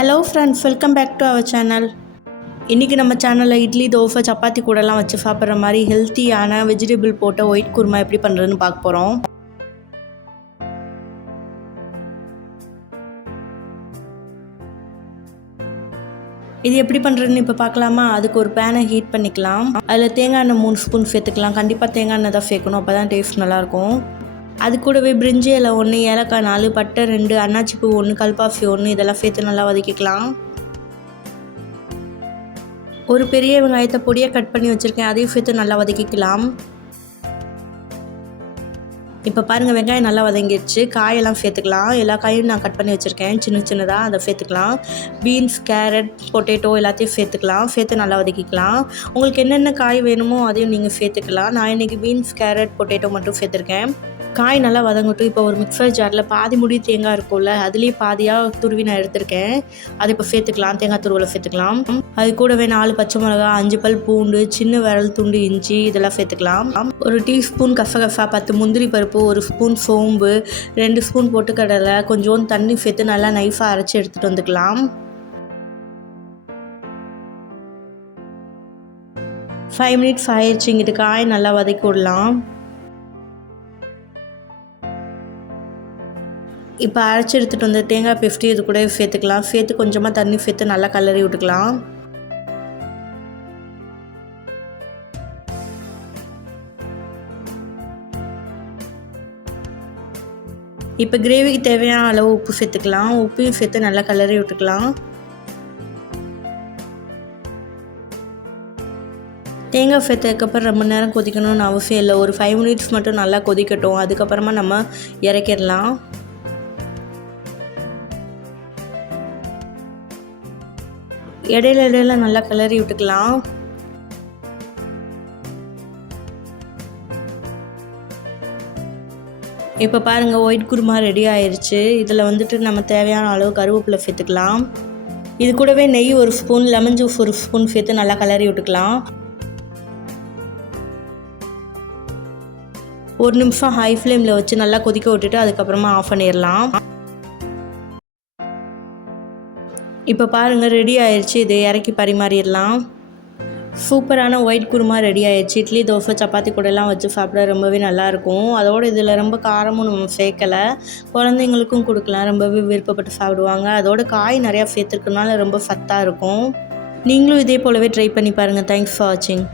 Hello friends, welcome back to our channel. இன்றைக்கி நம்ம சேனலில் இட்லி, தோசை, சப்பாத்தி கூடலாம் வச்சு சாப்பிட்ற மாதிரி ஹெல்த்தியான வெஜிடபிள் போட்ட ஒயிட் குருமா எப்படி பண்ணுறதுன்னு பார்க்க போகிறோம். இது எப்படி பண்ணுறதுன்னு இப்போ பார்க்கலாமா? அதுக்கு ஒரு பேனை ஹீட் பண்ணிக்கலாம். அதில் தேங்காய் எண்ணெய் 3 ஸ்பூன் சேர்த்துக்கலாம். கண்டிப்பாக தேங்காய் எண்ணெய் தான் சேர்க்கணும், அப்போ தான் டேஸ்ட் நல்லாயிருக்கும். அது கூடவே பிரிஞ்சி இலை 1, ஏலக்காய் 4, பட்டை 2, அன்னாச்சிப்பூ 1, கல்பாசி 1 இதெல்லாம் சேர்த்து நல்லா வதக்கிக்கலாம். ஒரு பெரிய வெங்காயத்தை பொடியாக கட் பண்ணி வச்சுருக்கேன், அதையும் சேர்த்து நல்லா வதக்கிக்கலாம். இப்போ பாருங்கள், வெங்காயம் நல்லா வதங்கிடுச்சு. காயெல்லாம் சேர்த்துக்கலாம். எல்லா காயும் நான் கட் பண்ணி வச்சுருக்கேன் சின்ன சின்னதாக, அதை சேர்த்துக்கலாம். பீன்ஸ், கேரட், பொட்டேட்டோ எல்லாத்தையும் சேர்த்துக்கலாம். சேர்த்து நல்லா வதக்கிக்கலாம். உங்களுக்கு என்னென்ன காய் வேணுமோ அதையும் நீங்கள் சேர்த்துக்கலாம். நான் இன்றைக்கி பீன்ஸ், கேரட், பொட்டேட்டோ மட்டும் சேர்த்துருக்கேன். காய் நல்லா வதங்கட்டும். இப்போ ஒரு மிக்சர் ஜாரில் பாதி முடி தேங்காய் இருக்கும்ல, அதுலேயே பாதியாக துருவி நான் எடுத்திருக்கேன். அதை இப்போ சேர்த்துக்கலாம். தேங்காய் துருவலை சேர்த்துக்கலாம். அது கூடவே 4 பச்சை மிளகா, 5 பல் பூண்டு, சின்ன விரல் துண்டு இஞ்சி இதெல்லாம் சேர்த்துக்கலாம். ஒரு டீஸ்பூன் கசகசா, 10 முந்திரி பருப்பு, 1 ஸ்பூன் சோம்பு, 2 ஸ்பூன் பொட்டுக்கடலை, கொஞ்சோண்டு தண்ணி சேர்த்து நல்லா நைஃபாக அரைச்சி எடுத்துகிட்டு வந்துக்கலாம். 5 மினிட்ஸ் ஆயிடுச்சு. இங்கிட்டு காய் நல்லா வதக்கி விடலாம். இப்போ அரைச்சி எடுத்துகிட்டு வந்து தேங்காய் பேஸ்ட்டு இது கூட சேர்த்துக்கலாம். சேர்த்து கொஞ்சமாக தண்ணி சேர்த்து நல்லா கலரி விட்டுக்கலாம். இப்போ கிரேவிக்கு தேவையான அளவு உப்பு சேர்த்துக்கலாம். உப்பையும் சேர்த்து நல்லா கலரி விட்டுக்கலாம். தேங்காய் சேர்த்ததுக்கப்புறம் ரொம்ப நேரம் கொதிக்கணும்னு அவசியம் இல்லை. ஒரு 5 மினிட்ஸ் மட்டும் நல்லா கொதிக்கட்டும். அதுக்கப்புறமா நம்ம இறக்கிடலாம். இடையில நல்லா கிளறி விட்டுக்கலாம். இப்போ பாருங்கள், ஒயிட் குருமா ரெடி ஆயிடுச்சு. இதில் வந்துட்டு நம்ம தேவையான அளவு கருவேப்பிலை சேர்த்துக்கலாம். இது கூடவே நெய் 1 ஸ்பூன், லெமன் ஜூஸ் 1 ஸ்பூன் சேர்த்து நல்லா கிளறி விட்டுக்கலாம். 1 நிமிஷம் ஹை ஃப்ளேமில் வச்சு நல்லா கொதிக்க விட்டுட்டு அதுக்கப்புறமா ஆஃப் பண்ணிடலாம். இப்போ பாருங்கள், ரெடி ஆயிடுச்சு. இதை இறக்கி பரிமாறிடலாம். சூப்பரான ஒயிட் குருமா ரெடி ஆயிடுச்சு. இட்லி, தோசை, சப்பாத்தி கூடலாம் வச்சு சாப்பிட ரொம்பவே நல்லாயிருக்கும். அதோடு இதில் ரொம்ப காரமும் நம்ம சேர்க்கலை. குழந்தைங்களுக்கும் கொடுக்கலாம், ரொம்பவே விருப்பப்பட்டு சாப்பிடுவாங்க. அதோட காய் நிறையா சேர்த்துருக்கனால ரொம்ப சத்தாக இருக்கும். நீங்களும் இதே போலவே ட்ரை பண்ணி பாருங்கள். தேங்க்ஸ் ஃபார் வாட்சிங்.